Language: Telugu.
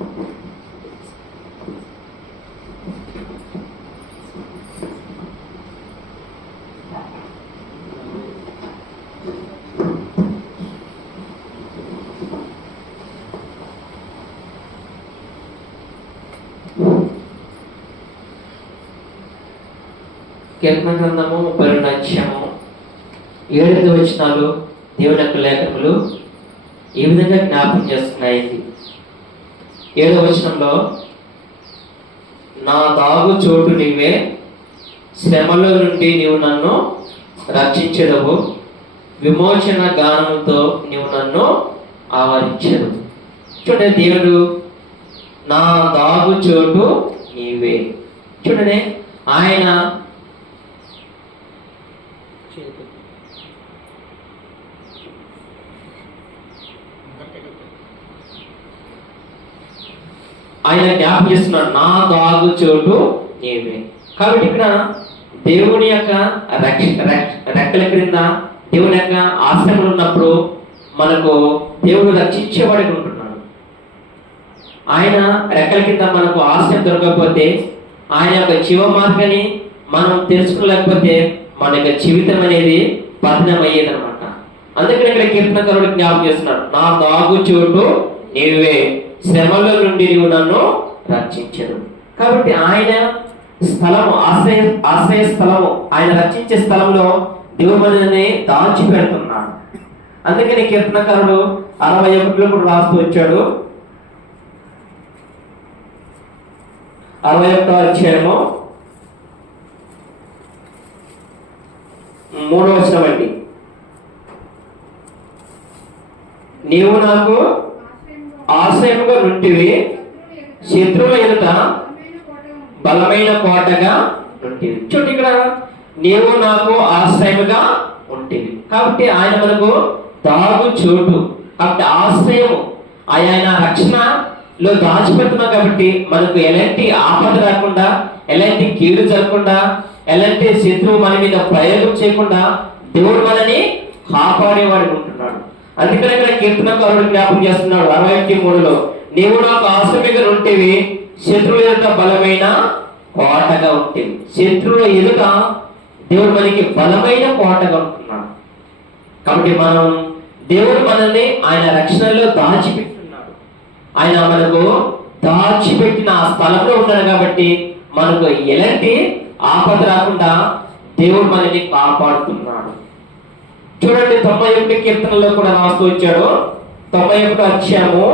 కీర్తన గ్రంథము ముప్పై రెండు అధ్యాయము. ఏడైదు వచ్చినాలు దేవుని యొక్క లేఖనములు ఈ విధంగా జ్ఞాపకం చేస్తున్నాయి. ఏదో వచనంలో నా తాగు చోటు నీవే శ్రమలో నుండి నీవు నన్ను రక్షించడవు విమోచన గానంతో నీవు నన్ను ఆవరించడు చూడండి దేవుడు నా దాగు చోటు నీవే. చూడండి ఆయన ఆయన జ్ఞాపం చేస్తున్నాడు నా దాగు చోటు నీవే. కాబట్టి ఇక్కడ దేవుని యొక్క రక్ష రెక్కల క్రింద దేవుని యొక్క ఆశ్రమం ఉన్నప్పుడు మనకు దేవుడు రక్షించేవాడి ఉంటున్నాడు. ఆయన రెక్కల కింద మనకు ఆశ్రయం దొరకకపోతే ఆయన యొక్క జీవ మార్గాన్ని మనం తెలుసుకోలేకపోతే మన యొక్క జీవితం అనేది పతనం అనమాట అందుకని ఇక్కడ కీర్తనకారుడు జ్ఞాపం చేస్తున్నాడు నా దాగు చోటు నీవే. శ్రమల నుండి నీవు నన్ను రక్షించను. కాబట్టి ఆయన స్థలము ఆశ్రయ ఆశ్రయ స్థలము ఆయన రక్షించే స్థలంలో దేవుడు మనల్ని దాచి పెడుతున్నాడు అందుకని కీర్తనకారుడు అరవై ఒకటిలో కూడా రాస్తూ వచ్చాడు. అరవై ఒకటో అధ్యాయము మూడో వచనం అండి. నీవు నాకు ఆశ్రయముగా నుంటివి. శత్రువుల ఎదుట బలమైన కోటగా ఉంటివి చూడండి ఇక్కడ నీవు నాకు ఆశ్రయముగా ఉంటివి. కాబట్టి ఆయన మనకు దాగు చోటు కాబట్టి ఆశ్రయము ఆయన రక్షణలో దాచిపెడుతున్నాం కాబట్టి మనకు ఎలాంటి ఆపద రాకుండా ఎలాంటి కీడు జరగకుండా ఎలాంటి శత్రువు మన మీద ప్రయోగం చేయకుండా దేవుడు మనని కాపాడేవాడు ఉంటున్నాడు. అందుకని ఇక్కడ కీర్తనకారుడు జ్ఞాపం చేస్తున్నాడు. అరవై ఒకటి మూడులో నీవు నాకు ఆశ్రమిగా ఉంటేవి శత్రువు ఎదుట బలమైన కోటగా ఉంటుంది శత్రువుల ఎదుట దేవుడు మనకి బలమైన కోటగా ఉంటున్నాడు. కాబట్టి మనం దేవుడు మనల్ని ఆయన రక్షణలో దాచిపెట్టున్నాడు. ఆయన మనకు దాచిపెట్టిన ఆ స్థలంలో ఉన్నాడు కాబట్టి మనకు ఎలాంటి ఆపద రాకుండా దేవుడు మనల్ని కాపాడుతున్నాడు. చూడండి తొంభై ఒకటి కీర్తనలో కూడా రాస్తూ వచ్చాడు. తొంభై ఒకటి అధ్యాయము